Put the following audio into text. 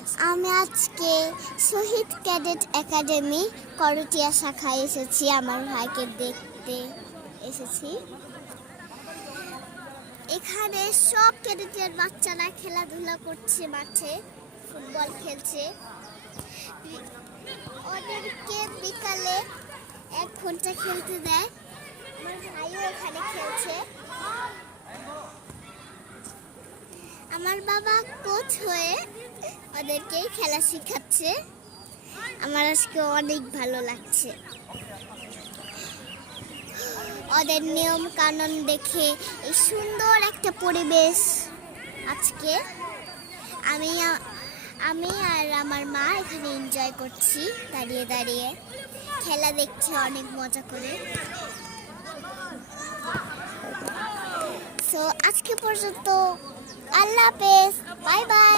আমি আজকে শহীদ cadet academy Karatia শাখায় এসেছি, আমার ভাইকে দেখতে এসেছি। এখানে সব ক্যাডেটের বাচ্চারা খেলাধুলা করছে, মাঠে ফুটবল খেলছে। ওদেরকে বিকালে 1 ঘন্টা খেলতে দেয়। আমার ভাইও এখানে খেলছে। আমার বাবা কোচ হয়ে ওদেরকে খেলা শেখাচ্ছে। আমার আজকে অনেক ভালো লাগছে ওদের নিয়ম কানুন দেখে। এই সুন্দর একটা পরিবেশ আজকে আমি আর আমার মা এখানে এনজয় করছি, দাঁড়িয়ে দাঁড়িয়ে খেলা দেখছি অনেক মজা করে। সো আজকে পর্যন্ত, আল্লাহ হাফেজ, বাই বাই।